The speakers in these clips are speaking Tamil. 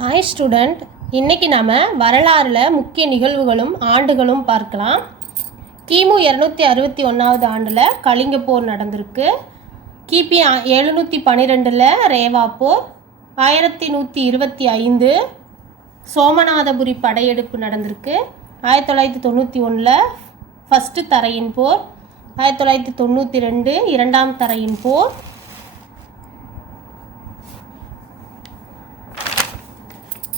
ஹாய் ஸ்டூடெண்ட், இன்றைக்கி நாம் வரலாறில் முக்கிய நிகழ்வுகளும் ஆண்டுகளும் பார்க்கலாம். கிமு 261 ஆண்டில் கலிங்க போர் நடந்திருக்கு. கிபி 712 ரேவா போர், 1125 சோமநாதபுரி படையெடுப்பு நடந்திருக்கு. 1991 ஃபஸ்ட்டு தரையின் போர், 1992 இரண்டாம் தரையின் போர்,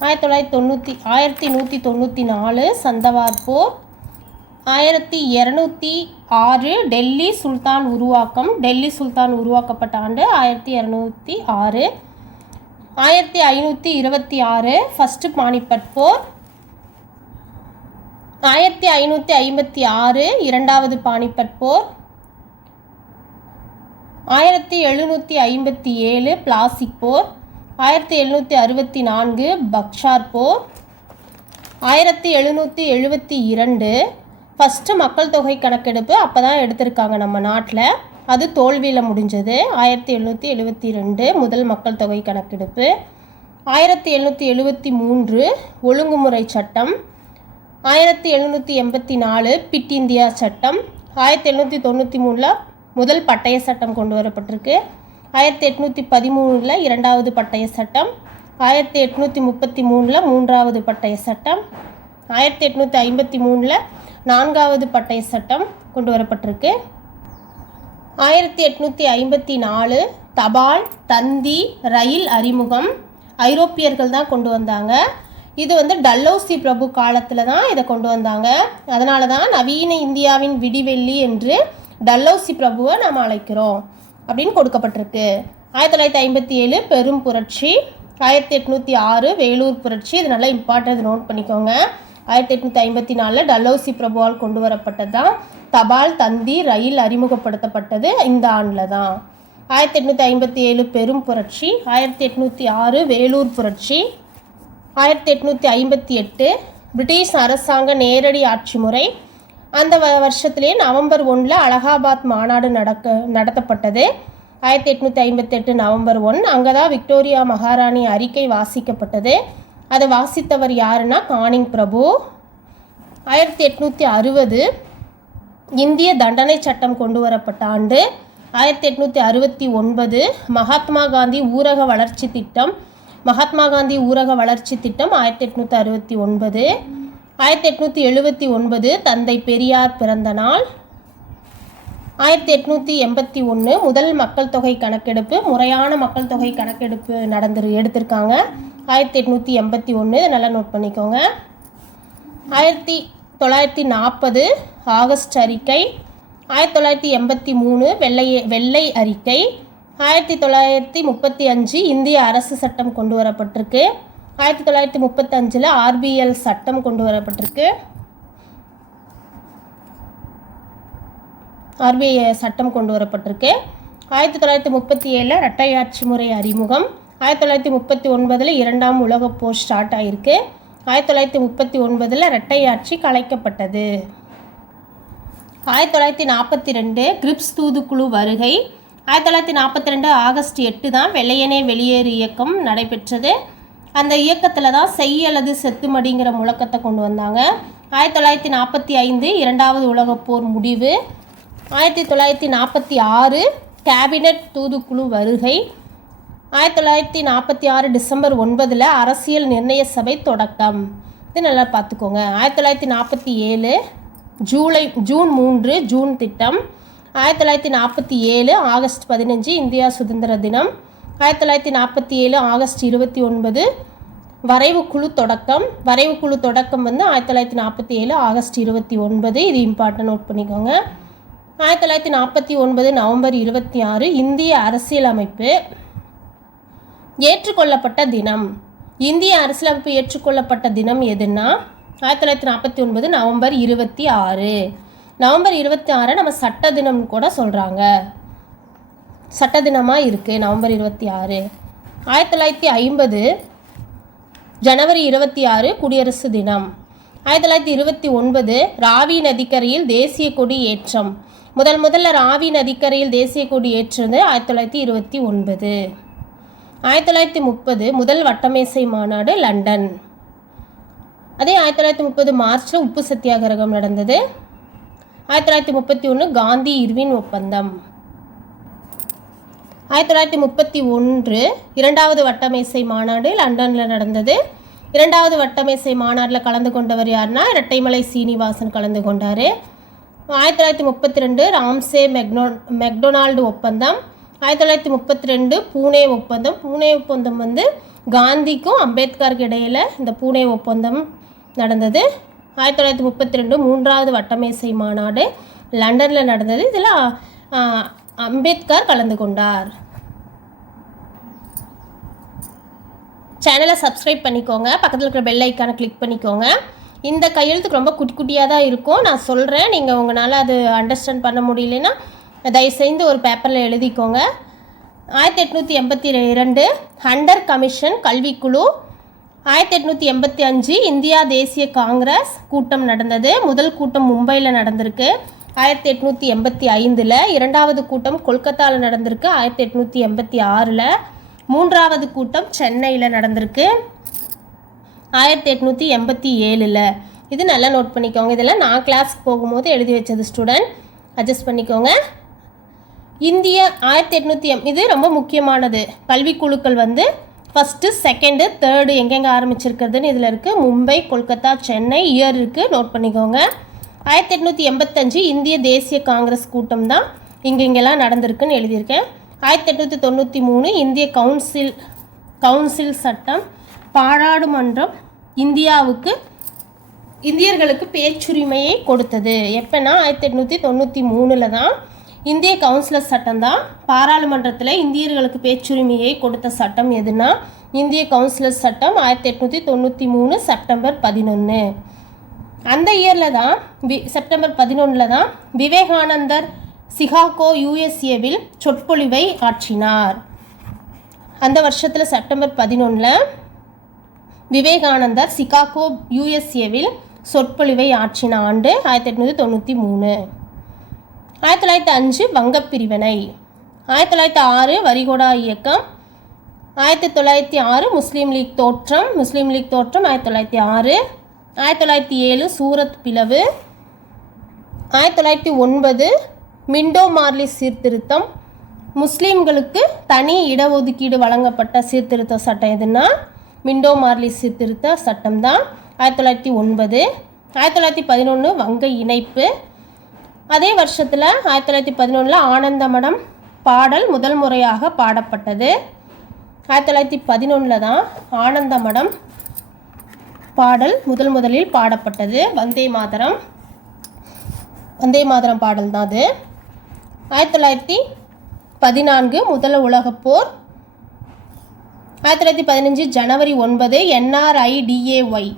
1194 சந்தவார் போர், 1206 டெல்லி சுல்தான் உருவாக்கம். டெல்லி சுல்தான் உருவாக்கப்பட்ட ஆண்டு 1206. 1526 ஃபஸ்ட்டு பானிபட் போர், 1556 இரண்டாவது பானிபட் போர், 1757 பிளாசிக் போர், 1764 பக்சார் போர், 1772 ஃபஸ்ட்டு மக்கள் தொகை கணக்கெடுப்பு அப்போ தான் எடுத்திருக்காங்க நம்ம நாட்டில். அது தோல்வியில் முடிஞ்சது. 1772 முதல் மக்கள் தொகை கணக்கெடுப்பு. 1773 ஒழுங்குமுறை சட்டம். 1784 பிட் இந்தியா சட்டம். 1793 முதல் பட்டய சட்டம் கொண்டு வரப்பட்டிருக்கு. 1813 இரண்டாவது பட்டய சட்டம். 1833 மூன்றாவது பட்டய சட்டம். 1853 நான்காவது பட்டய சட்டம் கொண்டு வரப்பட்டிருக்கு. 1854 தபால் தந்தி ரயில் அறிமுகம். ஐரோப்பியர்கள் தான் கொண்டு வந்தாங்க. இது டல்ஹௌசி பிரபு காலத்தில் தான் இதை கொண்டு வந்தாங்க. அதனால தான் நவீன இந்தியாவின் விடிவெள்ளி என்று டல்ஹௌசி பிரபுவை நாம் அழைக்கிறோம் அப்படின்னு கொடுக்கப்பட்டிருக்கு. 1957 பெரும் புரட்சி. 1806 வேலூர் புரட்சி. இது நல்லா இம்பார்ட்டன்ட், நோட் பண்ணிக்கோங்க. 1854 டல்ஹௌசி பிரபுவால் கொண்டு வரப்பட்டது தான். தபால் தந்தி ரயில் அறிமுகப்படுத்தப்பட்டது இந்த ஆண்டில் தான். 1857 பெரும் புரட்சி. 1806 வேலூர் புரட்சி. 1858 பிரிட்டிஷ் அரசாங்க நேரடி ஆட்சி முறை. அந்த வருஷத்துலேயே நவம்பர் 1 அலகாபாத் மாநாடு நடத்தப்பட்டது. 1858 நவம்பர் 1 அங்கே தான் விக்டோரியா மகாராணி அறிக்கை வாசிக்கப்பட்டது. அதை வாசித்தவர் யாருன்னா கானிங் பிரபு. 1860 இந்திய தண்டனை சட்டம் கொண்டு வரப்பட்ட ஆண்டு. 1869 மகாத்மா காந்தி ஊரக வளர்ச்சி திட்டம். மகாத்மா காந்தி ஊரக வளர்ச்சி திட்டம் 1869. 1879 தந்தை பெரியார் பிறந்த நாள். 1881 முதல் மக்கள் தொகை கணக்கெடுப்பு. முறையான மக்கள் தொகை கணக்கெடுப்பு எடுத்திருக்காங்க. 1881 நல்லா நோட் பண்ணிக்கோங்க. 1940 ஆகஸ்ட் அறிக்கை. 1983 வெள்ளை அறிக்கை. 1935 இந்திய அரசு சட்டம் கொண்டு வரப்பட்டிருக்கு. 1935 ஆர்பிஎல் சட்டம் கொண்டு வரப்பட்டிருக்கு. ஆர்பிஐ சட்டம் கொண்டு வரப்பட்டிருக்கு. 1937 இரட்டையாட்சி முறை அறிமுகம். 1939 இரண்டாம் உலகப் போர் ஸ்டார்ட் ஆகிருக்கு. 1939 இரட்டையாட்சி கலைக்கப்பட்டது. 1942 கிரிப்ஸ் தூதுக்குழு வருகை. 1942 ஆகஸ்ட் 8 தான் வெள்ளையனே வெளியேறு இயக்கம் நடைபெற்றது. அந்த இயக்கத்தில் தான் செய் அல்லது செத்துமடிங்கிற முழக்கத்தை கொண்டு வந்தாங்க. 1945 இரண்டாவது உலகப்போர் முடிவு. 1946 கேபினட் தூதுக்குழு வருகை. 1946 டிசம்பர் 9 அரசியல் நிர்ணய சபை தொடக்கம். இது நல்லா பார்த்துக்கோங்க. 1947 ஜூன் 3 ஜூன் திட்டம். 1947 ஆகஸ்ட் 15 இந்தியா சுதந்திர தினம். 1947 ஆகஸ்ட் 29 வரைவு குழு தொடக்கம். வரைவு குழு தொடக்கம் 1947 ஆகஸ்ட் 29. இது இம்பார்ட்டன்ட், நோட் பண்ணிக்கோங்க. 1949 நவம்பர் 26 இந்திய அரசியலமைப்பு ஏற்றுக்கொள்ளப்பட்ட தினம். இந்திய அரசியலமைப்பு ஏற்றுக்கொள்ளப்பட்ட தினம் எதுன்னா 1949 நவம்பர் 26. நவம்பர் 26 நம்ம சட்ட தினம் கூட சொல்கிறாங்க. சட்ட தினமாக இருக்குது நவம்பர் 26. 1950 ஜனவரி 26 குடியரசு தினம். 1929 ராவி நதிக்கரையில் தேசிய கொடி ஏற்றம். முதல்ல ராவி நதிக்கரையில் தேசிய கொடி ஏற்றுறது 1929. 1930 முதல் வட்டமேசை மாநாடு லண்டன். அதே 1930 மார்ச்சில் உப்பு சத்தியாகிரகம் நடந்தது. 1931 காந்தி இர்வின் ஒப்பந்தம். 1931 இரண்டாவது வட்டமேசை மாநாடு லண்டனில் நடந்தது. இரண்டாவது வட்டமேசை மாநாட்டில் கலந்து கொண்டவர் யாருன்னா இரட்டைமலை சீனிவாசன் கலந்து கொண்டார். 1932 ராம்சே மெக்டொனால்டு ஒப்பந்தம். 1932 பூனே ஒப்பந்தம். பூனே ஒப்பந்தம் வந்து காந்திக்கும் அம்பேத்கருக்கு இடையில் இந்த பூனே ஒப்பந்தம் நடந்தது. 1932 மூன்றாவது வட்டமேசை மாநாடு லண்டனில் நடந்தது. இதில் அம்பேத்கர் கலந்து கொண்டார். சேனலை சப்ஸ்கிரைப் பண்ணிக்கோங்க, பக்கத்தில் இருக்கிற பெல் ஐக்கானை கிளிக் பண்ணிக்கோங்க. இந்த கையெழுத்துக்கு ரொம்ப குட்டி குட்டியாக தான் இருக்கும், நான் சொல்கிறேன். நீங்கள் உங்களால் அது அண்டர்ஸ்டாண்ட் பண்ண முடியலன்னா தயவுசெய்து ஒரு பேப்பரில் எழுதிக்கோங்க. 1882 ஹண்டர் கமிஷன் கல்விக்குழு. 1885 இந்தியா தேசிய காங்கிரஸ் கூட்டம் நடந்தது. முதல் கூட்டம் மும்பையில் நடந்திருக்கு 1885. இரண்டாவது கூட்டம் கொல்கத்தாவில் நடந்திருக்கு 1886. மூன்றாவது கூட்டம் சென்னையில் நடந்திருக்கு 1887. இது நல்லா நோட் பண்ணிக்கோங்க. இதெல்லாம் நான் கிளாஸ்க்கு போகும்போது எழுதி வச்சது ஸ்டூடெண்ட், அட்ஜஸ்ட் பண்ணிக்கோங்க. இந்திய 1880 இது ரொம்ப முக்கியமானது. கல்விக்குழுக்கள் வந்து ஃபஸ்ட்டு, செகண்டு, தேர்டு எங்கெங்கே ஆரம்பிச்சிருக்கிறதுன்னு இதில் இருக்குது. மும்பை, கொல்கத்தா, சென்னை, இயர் இருக்குது, நோட் பண்ணிக்கோங்க. 1885 இந்திய தேசிய காங்கிரஸ் கூட்டம் தான் இங்கெங்கெல்லாம் நடந்திருக்குன்னு எழுதியிருக்கேன். 1893 இந்திய கவுன்சில் சட்டம். பாராளுமன்றம் இந்தியர்களுக்கு பேச்சுரிமையை கொடுத்தது. எப்போனா 1893 தான் இந்திய கவுன்சிலர் சட்டம் தான் பாராளுமன்றத்தில் இந்தியர்களுக்கு பேச்சுரிமையை கொடுத்த சட்டம். எதுனா இந்திய கவுன்சிலர் சட்டம் 1893 செப்டம்பர் 11. அந்த இயரில் தான் செப்டம்பர் 11 தான் விவேகானந்தர் சிகாகோ யுஎஸ்ஏவில் சொற்பொழிவை ஆற்றினார். அந்த வருஷத்தில் செப்டம்பர் 11 விவேகானந்தர் சிகாகோ யுஎஸ்ஏவில் சொற்பொழிவை ஆற்றின ஆண்டு 1893. 1905 வங்கப்பிரிவினை. 1906 வரிகொடா இயக்கம். 1906 முஸ்லீம் லீக் தோற்றம் 1906. 1907 சூரத் பிளவு. 1909 மிண்டோ மார்லி சீர்திருத்தம். முஸ்லீம்களுக்கு தனி இடஒதுக்கீடு வழங்கப்பட்ட சீர்திருத்த சட்டம் எதுனா மிண்டோ மார்லி சீர்திருத்த சட்டம் தான் 1909. 1911 வங்க இணைப்பு. அதே வருஷத்தில் 1911 ஆனந்தமடம் பாடல் முதல் முறையாக பாடப்பட்டது. 1911 தான் ஆனந்தமடம் பாடல் முதலில் பாடப்பட்டது. வந்தே மாதரம் பாடல் தான் அது. 1914 முதல் உலகப்போர். 1915 ஜனவரி 9 NRIDAY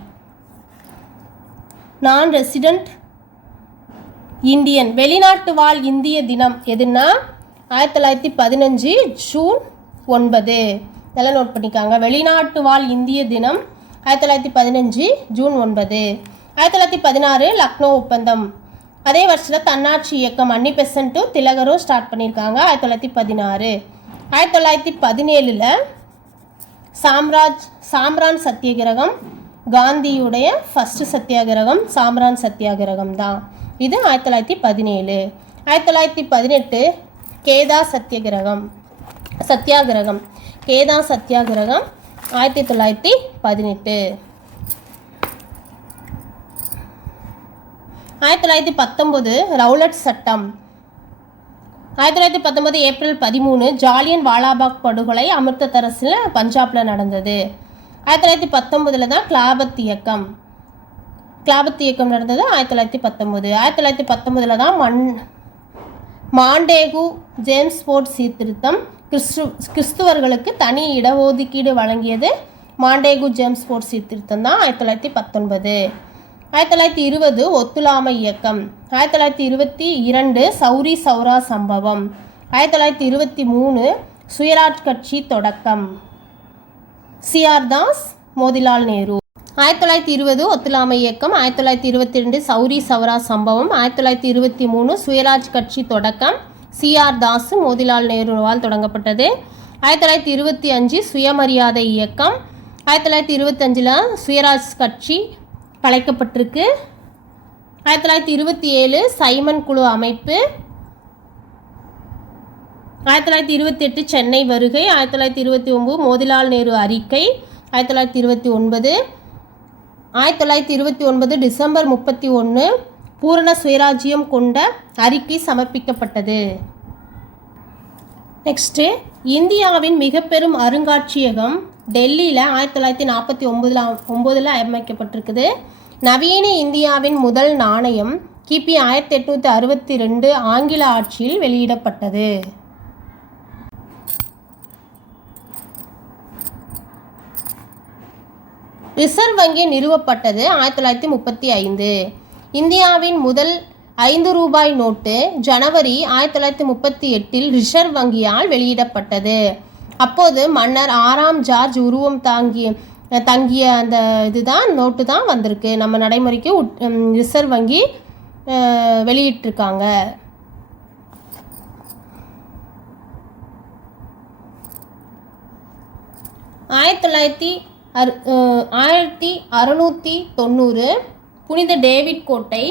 நான் ரெசிடெண்ட் இந்தியன் வெளிநாட்டு வாழ் இந்திய தினம் எதுனா 1915 ஜூன் 9. இதெல்லாம் நோட் பண்ணிக்காங்க. வெளிநாட்டு வாழ் இந்திய தினம் 1915 ஜூன் 9. 1916 லக்னோ ஒப்பந்தம். அதே வருஷத்தில் தன்னாட்சி இயக்கம் அன்னிபெசன்ட் திலகரும் ஸ்டார்ட் பண்ணியிருக்காங்க 1916. 1917 சாம்ரான் சத்தியாகிரகம். காந்தியுடைய ஃபஸ்ட்டு சத்தியாகிரகம் சாம்ரான் சத்தியாகிரகம் தான். இது 1917. 1918 கேதா சத்தியாகிரகம். கேதா சத்தியாகிரகம் 1918. 1919 ரவுலட் சட்டம். 1919 ஏப்ரல் 13 ஜாலியன் வாலாபாக் படுகொலை அமிர்தசரஸில் பஞ்சாபில் நடந்தது. 1919 தான் கிலாபத் இயக்கம் நடந்தது 1919. 1919 தான் மாண்டேகு ஜேம்ஸ்போர்ட் சீர்திருத்தம். கிறிஸ்துவர்களுக்கு தனி இடஒதுக்கீடு வழங்கியது மாண்டேகு ஜேம்ஸ்போர்ட் சீர்திருத்தம் தான் 1919. 1920 ஒத்துழையாமை இயக்கம். 1922 சௌரி சௌரா சம்பவம். 1923 சுயராஜ் கட்சி தொடக்கம். சிஆர் தாஸ், மோதிலால் நேரு. 1920 ஒத்துழையாமை இயக்கம். 1922 சௌரி சௌரா சம்பவம். 1923 சுயராஜ் கட்சி தொடக்கம். சிஆர் தாஸ், மோதிலால் நேருவால் தொடங்கப்பட்டது. 1925 சுயமரியாதை இயக்கம். 1925 சுயராஜ் கட்சி கலைக்கப்பட்டிருக்கு. 1927 சைமன் குழு அமைப்பு. 1928 சென்னை வருகை. 1929 மோதிலால் நேரு அறிக்கை. 1929 டிசம்பர் 31 பூரண சுயராஜ்யம் கொண்ட அறிக்கை சமர்ப்பிக்கப்பட்டது. நெக்ஸ்ட்டு இந்தியாவின் மிக பெரும் அருங்காட்சியகம் டெல்லியில் 1949 அமைக்கப்பட்டிருக்குது. நவீன இந்தியாவின் முதல் நாணயம் கிபி 1862 ஆங்கில ஆட்சியில் வெளியிடப்பட்டது. ரிசர்வ் வங்கி நிறுவப்பட்டது 1935. இந்தியாவின் முதல் 5 ரூபாய் நோட்டு ஜனவரி 1938 ரிசர்வ் வங்கியால் வெளியிடப்பட்டது. அப்போது மன்னர் 6ஆம் ஜார்ஜ் உருவம் தங்கிய அந்த இதுதான் நோட்டு தான் வந்திருக்கு. நம்ம நடைமுறைக்கு ரிசர்வ் வங்கி வெளியிட்டிருக்காங்க. ஆயிரத்தி 1690 புனித டேவிட் கோட்டை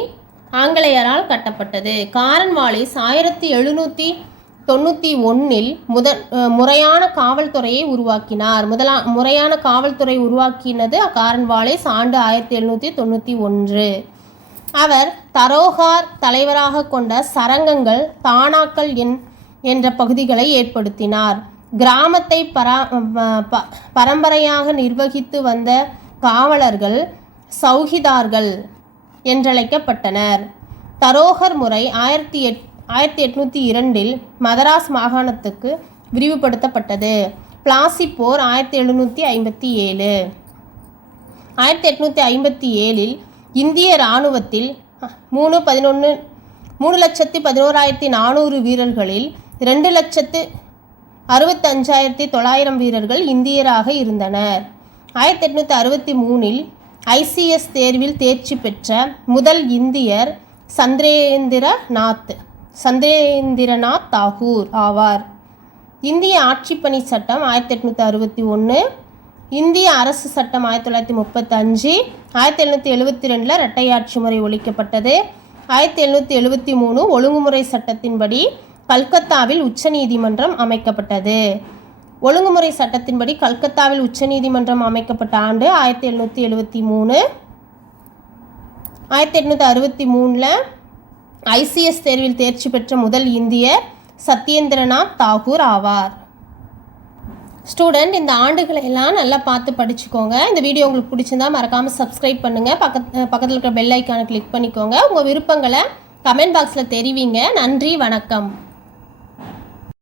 ஆங்கிலேயரால் கட்டப்பட்டது. காரன்வாலிஸ் 1791 முறையான காவல்துறையை உருவாக்கினார். முறையான காவல்துறை உருவாக்கினது காரன்வாலிஸ். ஆண்டு 1791. அவர் தரோகார் தலைவராக கொண்ட சரங்கங்கள் தானாக்கள் என்ற பகுதிகளை ஏற்படுத்தினார். கிராமத்தை பரம்பரையாக நிர்வகித்து வந்த காவலர்கள் சௌகிதார்கள் என்றழைக்கப்பட்டனர். தரோகர் முறை 1802 மதராஸ் மாகாணத்துக்கு விரிவுபடுத்தப்பட்டது. பிளாசி போர் 1757. 1857 இந்திய இராணுவத்தில் 3,11,400 வீரர்களில் 2,65,900 வீரர்கள் இந்தியராக இருந்தனர். 1863 ICS தேர்வில் தேர்ச்சி பெற்ற முதல் இந்தியர் சந்திரேந்திரநாத் தாகூர் ஆவார். இந்திய ஆட்சிப்பணி சட்டம் 1861. இந்திய அரசு சட்டம் 1935. 1772 இரட்டையாட்சி முறை ஒழிக்கப்பட்டது. 1773 ஒழுங்குமுறை சட்டத்தின்படி கல்கத்தாவில் உச்சநீதிமன்றம் அமைக்கப்பட்டது. ஒழுங்குமுறை சட்டத்தின்படி கல்கத்தாவில் உச்சநீதிமன்றம் அமைக்கப்பட்ட ஆண்டு 1773. 1863 ICS தேர்வில் தேர்ச்சி பெற்ற முதல் இந்தியர் சத்யேந்திரநாத் தாகூர் ஆவார். ஸ்டூடெண்ட், இந்த ஆண்டுகளை எல்லாம் நல்லா பார்த்து படிச்சுக்கோங்க. இந்த வீடியோ உங்களுக்கு பிடிச்சிருந்தா மறக்காமல் சப்ஸ்கிரைப் பண்ணுங்கள். பக்கத்தில் இருக்கிற பெல் ஐக்கானை கிளிக் பண்ணிக்கோங்க. உங்கள் விருப்பங்களை கமெண்ட் பாக்ஸில் தெரிவிங்க. நன்றி, வணக்கம்.